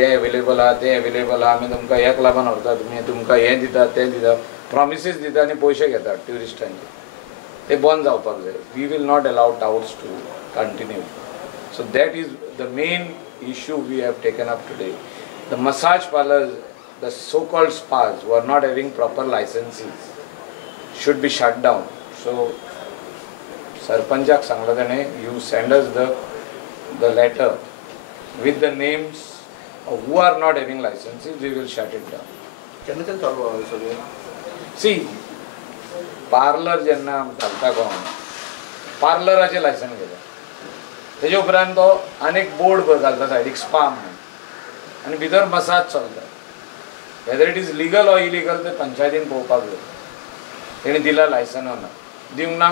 हे available आहा ते available आहा आमी तुमकां एक लागून व्हरता तुमकां हें दिता तें दिता प्रॉमिसीस दिता आनी पयशे घेतात ट्युरिस्टांचे ते बंद जावपाक जाय we will not allow towers to continue so that is the main issue we have taken up today the massage parlours the so called spas who are not having proper licenses should be shut down so सरपंचाक सांगला ताणे you send us the letter with the names of who are not having licenses we will shut it down केन्ना चालू आहा सगळे सी parlour जेन्ना घालता कोण पार्लराचें लायसन घेता तेजे उपरांत तो आनीक बोर्ड घालता सायडीक स्पा म्हणून आनी भितर मसाज चलता whether it is legal or illegal ते पंचायतीन पळोवपाक जाय तेणी दिला लायसन ना दिवंक ना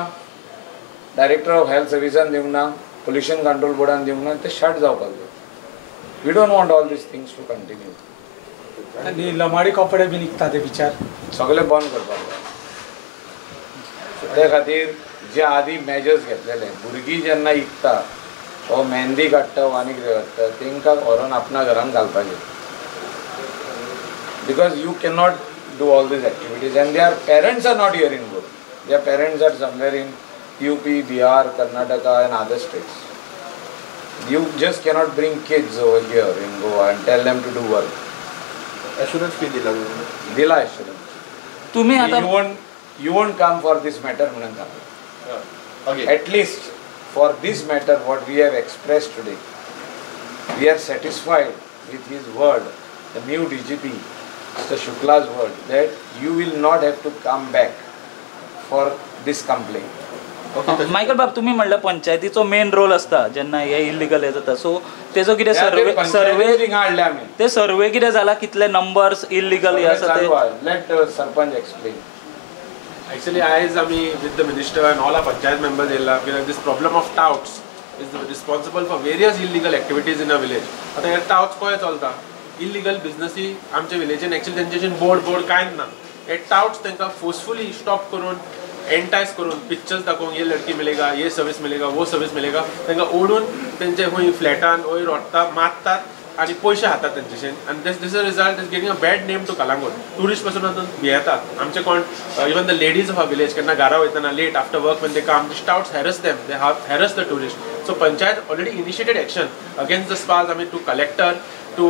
डायरेक्टर ऑफ हेल्थ सर्विसान दिवंक ना पोल्युशन कंट्रोल बोर्डान दिवंक ना ते शट जावपाक जाय we don't want all these things to continue आनी लमाडी कपडे बी निघता ते विचार सगळे बंद करपाक जाय त्या खातीर जे आदी मेजर्स घेतलेले भुरगीं जेन्ना इकता वो मेहंदी काडटा वा आनी कितें करता तांकां व्हरून आपणा घरान घालपाचें because you can not do all these activities and their parents are not here in Goa their parents are somewhere in UP, Bihar, Karnataka and other states. You just cannot bring kids over here in Goa and tell them to do work. Assurance की दिला Dila assurance. तुम्ही आता you won't come for this matter म्हणून सांगता. Okay. At least for this matter what we have expressed today, we are satisfied with his word, the new DGP, Mr. Shukla's word, that you will not have to come back for this complaint. Michael बाब तुम्ही म्हणलं पंचायतीचो main role असता जेन्ना हे illegal हे जाता सो तेजो कितें सर्वे कितें जाला कितले नंबर्स इल्लीगल हे आसा ते let sarpanch explain Actually, as with the minister and all our panchayat members, this problem of touts is responsible for various illegal activities in a village. आता हे touts कोय चलता illegal business आमच्या विलेजीन actually त्यांचे board कांयच ना हे touts तांकां forcefully stop करून एंटाइज करून पिक्चर्स दाखोवन ये लड़की मिलेगा ये सर्विस मिलेगा वो सर्विस मिलेगा तांकां ओडून तेंचे खंय फ्लॅटान वयर व्हरता मारतात आनी पयशे खातात तेंचेशेन आनी this a result is getting a bad name to Calangute tourist पासून हातून भियेतात आमचे कोण even the ladies of a village केन्ना घरा वयतना late after work when they come the touts harass them they have harass the tourists so panchayat already initiated action against the spas to collector to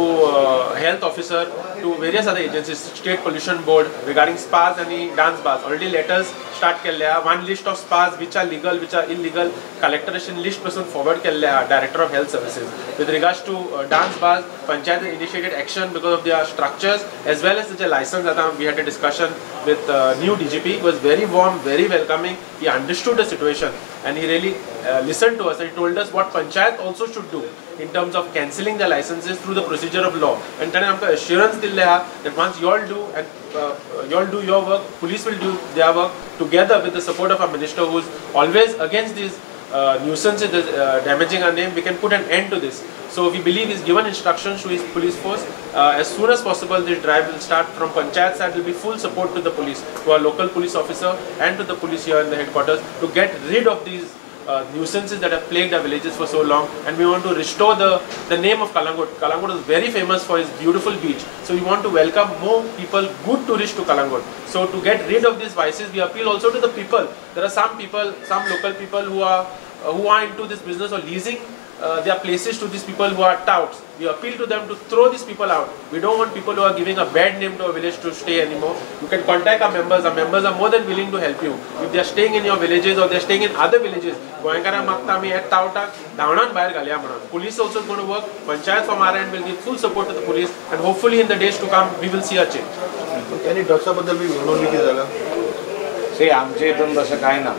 health officer to various other agencies state pollution board regarding spas and dance bars already letters start केल्ले one list of spas which are legal which are illegal collectoration list पासून forward केल्ले director of health services with regards to dance bars panchayat initiated action because of their structures as well as the license that we had a discussion with new DGP was very warm very welcoming he understood the situation and he really listened to us and he told us what panchayat also should do in terms of cancelling the licenses through the procedure of law and then amka assurance dille that once you all do and you all do your work police will do their work together with the support of our minister who is always against these nuisances damaging our name we can put an end to this so we believe he's given instructions to his police force as soon as possible this drive will start from panchayat side will be full support to the police to our local police officer and to the police here in the headquarters to get rid of these nuisances that have plagued our villages for so long and we want to restore the name of Kalangut. Kalangut is very famous for its beautiful beach so we want to welcome more people good tourists to Kalangut so to get rid of these vices we appeal also to the people there are some people some local people who are into this business of leasing their places to these people who are touts we appeal to them to throw these people out we don't want people who are giving a bad name to a village to stay anymore you can contact our members are more than willing to help you if they are staying in your villages or they are staying in other villages goyankara magta ami at tautak धावणान भायर घालया म्हणून police also going to work panchayat from our end will give full support to the police and hopefully in the days to come we will see a change any ड्रग्सा बद्दल B नोंदणी किती झाला सी आमचे हितून तशें कांय ना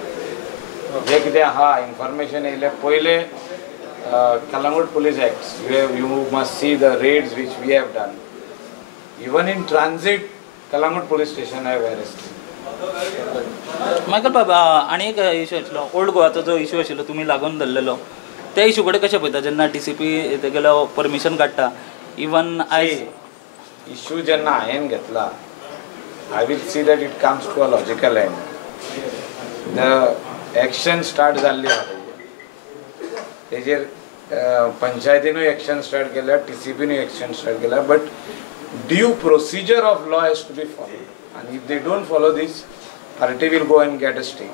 जे कितें आहा इन्फॉर्मेशन येयले पयले Kalangut Police Acts you must see the raids which we have done even in transit Kalangut Police Station I have arrested Michael बाबा आनी एक इशू आशिल्लो ओल्ड गोवाचो जो इशू आशिल्लो तुमी लागून धरलेलो त्या इशू कडेन कशें पळयता जेन्ना DCP तेगेलो परमिशन काडटा इवन इशू जेन्ना हांवें घेतला I will see that it comes to a logical end the action start जाल्ली आहा तेजेर पंचायतीनूय एक्शन स्टार्ट केल्या, TCPनूय एक्शन स्टार्ट केल्या, but due procedure of law has to be follow आनी if they don't follow these RT will go and get a stay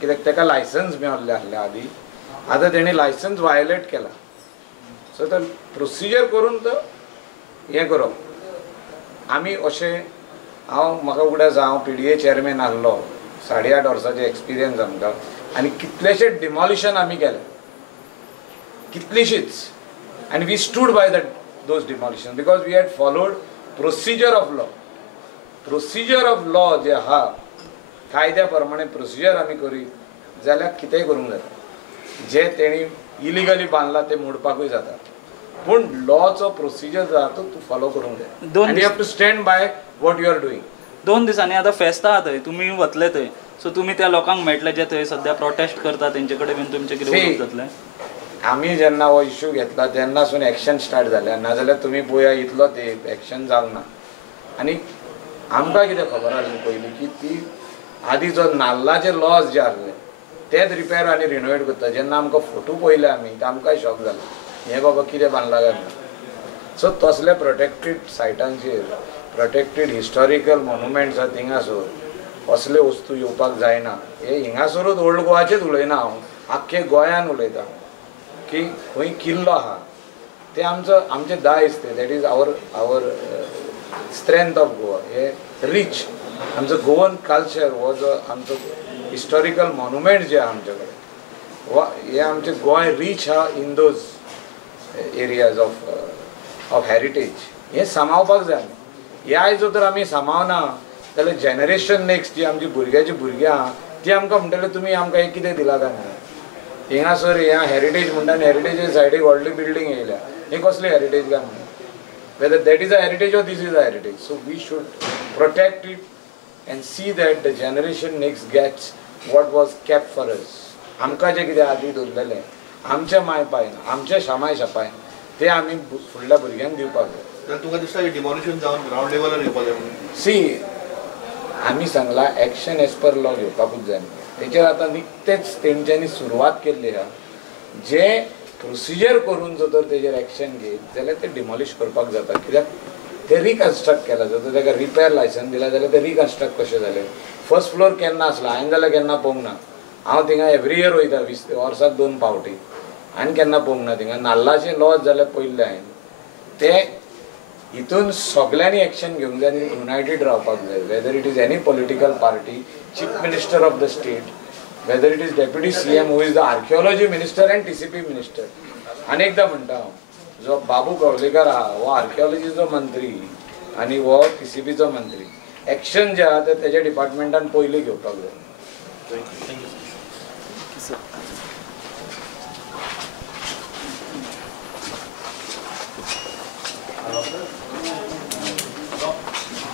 कित्याक ताका licence मेळिल्लें आसलें आदी आतां तेणी लायसन्स वायलेट केला सो तो प्रोसिजर करून तो हें करप आमी अशें म्हाका उगडास हांव PDA चेअरमॅन आसलो 8.5 वर्सांचो एक्सपिरियन्स आमकां आनी कितलेशेच डिमॉलिशन आमी केले कितलीशीच and we stood by those demolitions because we had followed procedure of law जे आहा कायद्या प्रमाणे प्रोसिजर आमी करी जाल्यार कितेंय करूंक जाता जे तेणी इलिगली बांदला ते मोडपाकूय जाता पूण लॉचो प्रोसिजर जो आहा तो तूं फॉलो करूंक जाय and you have to stand by what you are doing. 2 दिसांनी आतां फेस्त आहा थंय तुमी वतले थंय सो तुमी त्या लोकांक मेळटले जे थंय सध्या प्रोटेस्ट करता तेंचे कडेन बीन तुमचें कितें उलोवप जातलें आमी जेन्ना हो इश्यू घेतला तेन्नासून एक्शन स्टार्ट जालें नाजाल्यार तुमी पळया इतलो ते एक्शन जावंक ना आनी आमकां कितें खबर आसली पयलीं की ती आदी जो नाल्लाचे लॉज जे आसले तेच रिपेर आनी रिनोवेट करता जेन्ना आमकां फोटो पळयले आमी तर आमकांय शॉक जालो हें बाबा कितें बांदलां काय म्हणून सो तसले प्रोटेक्टेड सायटांचेर प्रोटेक्टेड हिस्टॉरिकल मॉन्युमेंट्स आहा थिंगासर असले वस्तू येवपाक जायना हे हिंगासरूच ओल्ड गोवाचेच उलयना हांव आख्खे गोंयान उलयता की खंय किल्लो आहा ते आमचें दायज तें that is our strength of Goa हे रीच आमचो गोवन कल्चर हो जो आमचो हिस्टॉरिकल मॉन्युमेंट जे आहा आमचे कडेन हे आमचें गोंय रीच आहा in those areas of heritage हे सांबाळपाक जाय हे आयज जर आमी सांबाळना जाल्यार जनरेशन नेक्स्ट जी आमची भुरगीं आहा ती आमकां म्हणटले तुमी आमकां हे कितें दिलां काय म्हणून हिंगासर ह्या हेरिटेज म्हणटा हेरिटेजे सायडीक व्हडली बिल्डींग येयल्या ही कसली हेरिटेज काय म्हणून whether that is a heritage or this is a heritage. So we should protect it and see that the generation next gets what was kept for us. आमकां जें कितें आदी दवरलेलें आमच्या माय पायन आमच्या शामाय शापायन तें आमी फुडल्या भुरग्यांक दिवपाक जाय. तुका दिसता डिमॉलिशन जावन ग्राउंड लेवलार येवपाक जाय म्हणून सी आमी सांगला एक्शन एज पर लॉ घेवपाकूच जाय तेचेर आतां निकतेच तेंच्यांनी सुरवात केल्ली आहा जे प्रोसिजर करून जर तर तेजेर एक्शन घेत जाल्यार ते डिमॉलिश करपाक जाता कित्याक ते रिकन्स्ट्रक्ट केला जर ताका रिपेर लायसन दिला जाल्यार ते रिकन्स्ट्रक्ट कशें जालें फर्स्ट फ्लोर केन्ना आसला हांवें जाल्यार केन्ना पळोवंक ना हांव थिंगा एवरी इयर वयता 20 वर्साक 2 फावटी हांवें केन्ना पळोवंक ना थिंगा नाल्लाचें लॉज जाल्यार पयल्लें हांवें ते हितून सगळ्यांनी एक्शन घेवंक जाय आनी युनायटेड रावपाक जाय whether it is any political party chief minister of the state whether it is deputy CM who is the archaeology minister and TCP minister अनेकदा म्हणटा हांव जो बाबू कवळेकर आहा हो आर्किओलॉजीचो मंत्री आनी हो TCPचो मंत्री एक्शन जे आहा ते तेज्या डिपार्टमेंटान पयलीं घेवपाक जाय.